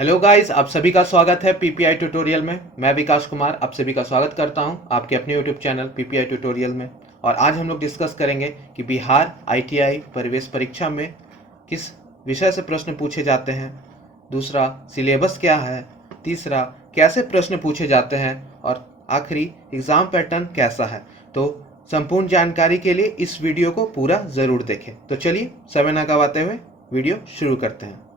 Hello guys, आप सभी का स्वागत है पीपीआई ट्यूटोरियल में। मैं विकास कुमार आप सभी का स्वागत करता हूं आपके अपने यूट्यूब चैनल पीपीआई ट्यूटोरियल में। और आज हम लोग डिस्कस करेंगे कि बिहार आईटीआई प्रवेश परीक्षा में किस विषय से प्रश्न पूछे जाते हैं, दूसरा सिलेबस क्या है, तीसरा कैसे प्रश्न पूछे जाते हैं और आखिरी एग्ज़ाम पैटर्न कैसा है। तो संपूर्ण जानकारी के लिए इस वीडियो को पूरा ज़रूर देखें। तो चलिए समय न गवाते हुए वीडियो शुरू करते हैं।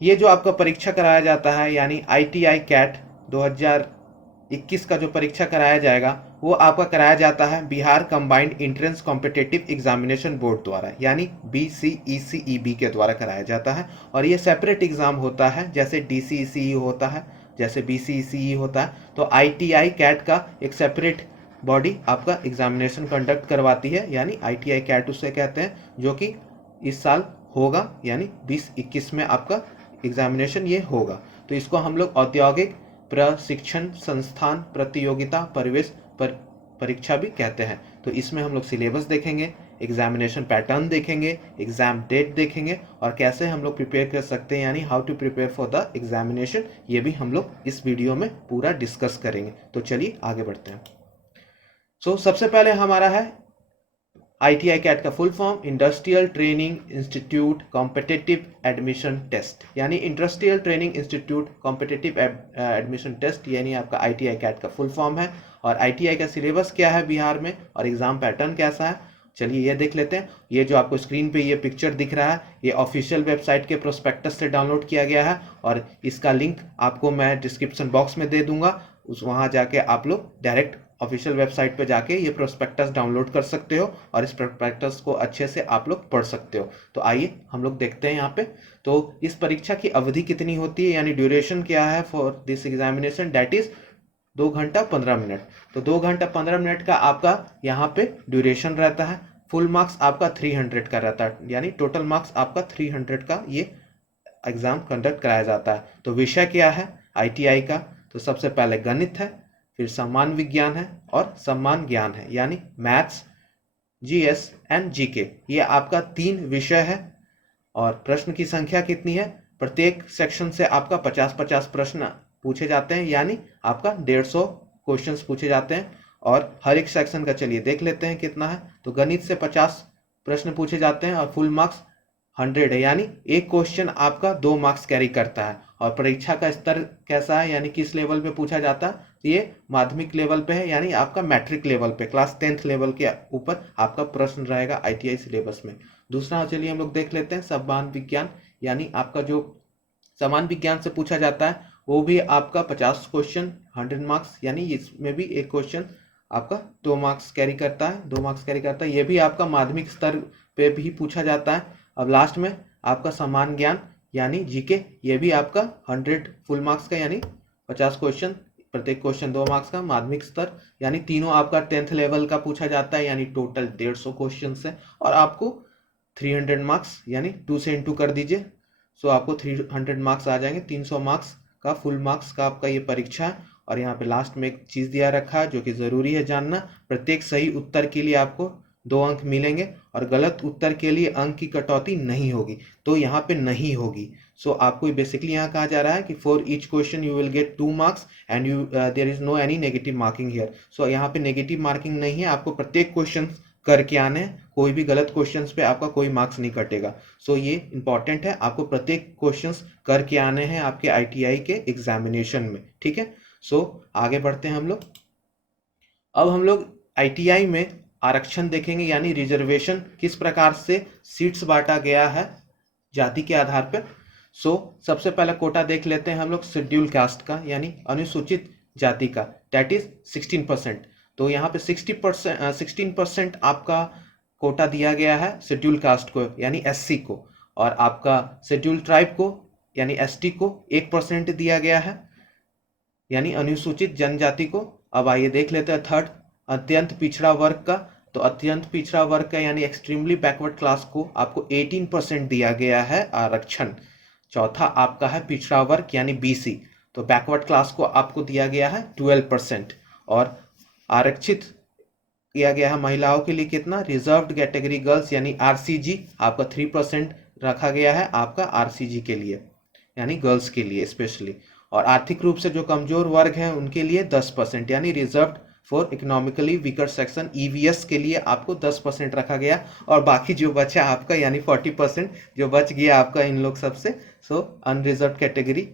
ये जो आपका परीक्षा कराया जाता है यानी आईटीआई कैट 2021 का जो परीक्षा कराया जाएगा वो आपका कराया जाता है Bihar combined entrance competitive examination board द्वारा यानी BCECEB के द्वारा कराया जाता है। और ये सेपरेट एग्ज़ाम होता है, जैसे DCECE होता है, जैसे BCECE होता है। तो आईटीआई कैट का एक सेपरेट बॉडी आपका एग्जामिनेशन कंडक्ट करवाती है यानी आईटीआई कैट उसे कहते हैं, जो कि इस साल होगा यानी 2021 में आपका एग्जामिनेशन ये होगा। तो इसको हम लोग औद्योगिक प्रशिक्षण संस्थान प्रतियोगिता प्रवेश परीक्षा भी कहते हैं। तो इसमें हम लोग सिलेबस देखेंगे, एग्जामिनेशन पैटर्न देखेंगे, एग्जाम डेट देखेंगे और कैसे हम लोग प्रिपेयर कर सकते हैं यानी how to prepare for the examination, ये भी हम लोग इस वीडियो में पूरा डिस्कस करेंगे। तो चलिए आगे बढ़ते हैं। सबसे पहले हमारा है आईटीआई कैट का full form industrial training institute competitive admission test यानी industrial training institute competitive admission test यानी आपका आईटीआई कैट का फुल फॉर्म है। और आईटीआई का सिलेबस क्या है बिहार में और एग्जाम पैटर्न कैसा है, चलिए ये देख लेते हैं। ये जो आपको स्क्रीन पे ये पिक्चर दिख रहा है ये ऑफिशियल वेबसाइट के प्रोस्पेक्टस से डाउनलोड किया गया है और इसका लिंक आपको मैं डिस्क्रिप्शन बॉक्स में दे दूंगा। वहाँ जाके आप लोग डायरेक्ट ऑफिशियल वेबसाइट पे जाके ये प्रोस्पेक्टस डाउनलोड कर सकते हो और इस प्रोस्पेक्टस को अच्छे से आप लोग पढ़ सकते हो। तो आइए हम लोग देखते हैं यहाँ पे। तो इस परीक्षा की अवधि कितनी होती है यानी ड्यूरेशन क्या है for this examination, that is 2 घंटा 15 मिनट। तो 2 घंटा 15 मिनट का आपका यहाँ पे ड्यूरेशन रहता है। फुल मार्क्स आपका 300 का रहता है यानी टोटल मार्क्स आपका 300 का ये एग्जाम कंडक्ट कराया जाता है। तो विषय क्या है आईटीआई का, तो सबसे पहले गणित है, फिर सम्मान विज्ञान है और सम्मान ज्ञान है यानी मैथ्स, जीएस एंड जीके। ये आपका 3 विषय है। और प्रश्न की संख्या कितनी है, प्रत्येक सेक्शन से आपका 50-50 प्रश्न पूछे जाते हैं यानी आपका 150 क्वेश्चंस पूछे जाते हैं। और हर एक सेक्शन का चलिए देख लेते हैं कितना है। तो गणित से 50 प्रश्न पूछे जाते हैं और फुल मार्क्स 100 है यानी एक क्वेश्चन आपका 2 मार्क्स कैरी करता है। और परीक्षा का स्तर कैसा है यानी किस लेवल पे पूछा जाता है, ये माध्यमिक लेवल पे है यानी आपका मैट्रिक लेवल पे क्लास 10th लेवल के ऊपर आपका प्रश्न रहेगा आईटीआई सिलेबस में। दूसरा चलिए हम लोग देख लेते हैं सम्मान विज्ञान यानी आपका जो समान विज्ञान से पूछा जाता है वो भी आपका 50 क्वेश्चन 100 मार्क्स यानी इसमें भी एक क्वेश्चन आपका 2 मार्क्स कैरी करता है, 2 मार्क्स कैरी करता है। ये भी आपका माध्यमिक स्तर पे भी पूछा जाता है। अब लास्ट में आपका समान ज्ञान यानी जीके, ये भी आपका 100 फुल मार्क्स का यानी 50 क्वेश्चन, प्रत्येक क्वेश्चन 2 मार्क्स का, माध्यमिक स्तर यानी तीनों आपका 10th लेवल का पूछा जाता है यानी टोटल 150 क्वेश्चन है। और आपको 300 मार्क्स यानी 2 से इंटू कर दीजिए, सो आपको 300 मार्क्स आ जाएंगे। 300 मार्क्स का फुल मार्क्स का आपका ये परीक्षा है। और यहाँ पे लास्ट में एक चीज़ दिया रखा है जो कि ज़रूरी है जानना, प्रत्येक सही उत्तर के लिए आपको 2 अंक मिलेंगे और गलत उत्तर के लिए अंक की कटौती नहीं होगी। तो यहाँ पे नहीं होगी। आपको बेसिकली यहाँ कहा जा रहा है कि for each question you will get 2 marks and you there is no any negative marking here. यहाँ पे नेगेटिव मार्किंग नहीं है, आपको प्रत्येक क्वेश्चन करके आने हैं, कोई भी गलत क्वेश्चंस पे आपका कोई मार्क्स नहीं कटेगा। ये इंपॉर्टेंट है, आपको प्रत्येक क्वेश्चंस करके आने हैं आपके आईटीआई के एग्जामिनेशन में, ठीक है। आगे बढ़ते हैं हम लोग। अब हम लोग आईटीआई में आरक्षण देखेंगे यानी रिजर्वेशन, किस प्रकार से सीट्स बांटा गया है जाति के आधार पर। सबसे पहले कोटा देख लेते हैं हम लोग शेड्यूल कास्ट का यानी अनुसूचित जाति का, दैट इज 16%। तो यहाँ पे 16% आपका कोटा दिया गया है शेड्यूल कास्ट को यानी एससी को, और आपका शेड्यूल ट्राइब को यानी एसटी को 1% दिया गया है यानी अनुसूचित जनजाति को। अब आइए देख लेते हैं थर्ड, अत्यंत पिछड़ा वर्ग का। तो अत्यंत पिछड़ा वर्ग का यानी एक्सट्रीमली बैकवर्ड क्लास को आपको 18% दिया गया है आरक्षण। चौथा आपका है पिछड़ा वर्ग यानी बीसी, तो बैकवर्ड क्लास को आपको दिया गया है 12%। और आरक्षित किया गया है महिलाओं के लिए कितना, रिजर्व्ड कैटेगरी गर्ल्स यानी आरसीजी आपका 3% रखा गया है आपका आरसीजी के लिए, यानी गर्ल्स के लिए स्पेशली। और आर्थिक रूप से जो कमजोर वर्ग हैं उनके लिए 10%, यानी reserved for economically weaker section EVS के लिए आपको 10% रखा गया। और बाकी जो बचा आपका यानी 40% जो बच गया आपका इन लोग सबसे, सो अनरिजर्व कैटेगरी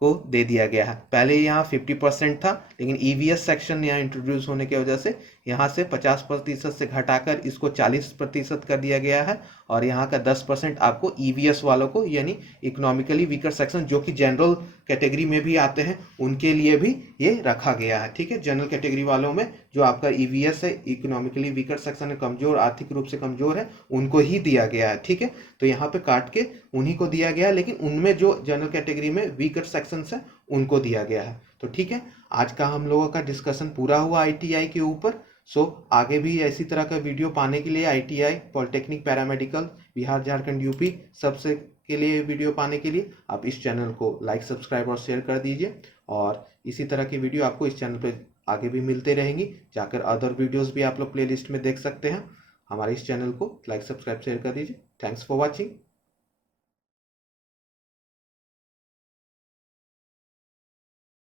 को दे दिया गया है। पहले यहाँ 50% था, लेकिन ईवीएस सेक्शन यहाँ इंट्रोड्यूस होने की वजह से यहाँ से 50% से घटाकर इसको 40% कर दिया गया है। और यहाँ का 10% आपको ईवीएस वालों को, यानी इकोनॉमिकली वीकर सेक्शन जो कि जनरल कैटेगरी में भी आते हैं, उनके लिए भी ये रखा गया है। ठीक है, जनरल कैटेगरी वालों में जो आपका ईवीएस है, इकोनॉमिकली वीकर सेक्शन है, कमजोर, आर्थिक रूप से कमजोर है, उनको ही दिया गया है। ठीक है, तो यहाँ पे काट के उन्हीं को दिया गया है, लेकिन उनमें जो जनरल कैटेगरी में वीकर सेक्शन है उनको दिया गया है। तो ठीक है, आज का हम लोगों का डिस्कशन पूरा हुआ आईटीआई के ऊपर। सो आगे भी ऐसी तरह का वीडियो पाने के लिए, ITI, polytechnic, paramedical, Bihar, Jharkhand, UP सबसे के लिए वीडियो पाने के लिए आप इस चैनल को लाइक, सब्सक्राइब और शेयर कर दीजिए। और इसी तरह की वीडियो आपको इस चैनल पे आगे भी मिलते रहेंगी। जाकर अदर वीडियोस भी आप लोग प्लेलिस्ट में देख सकते हैं। हमारे इस चैनल को लाइक, सब्सक्राइब, शेयर कर दीजिए। Thanks for watching.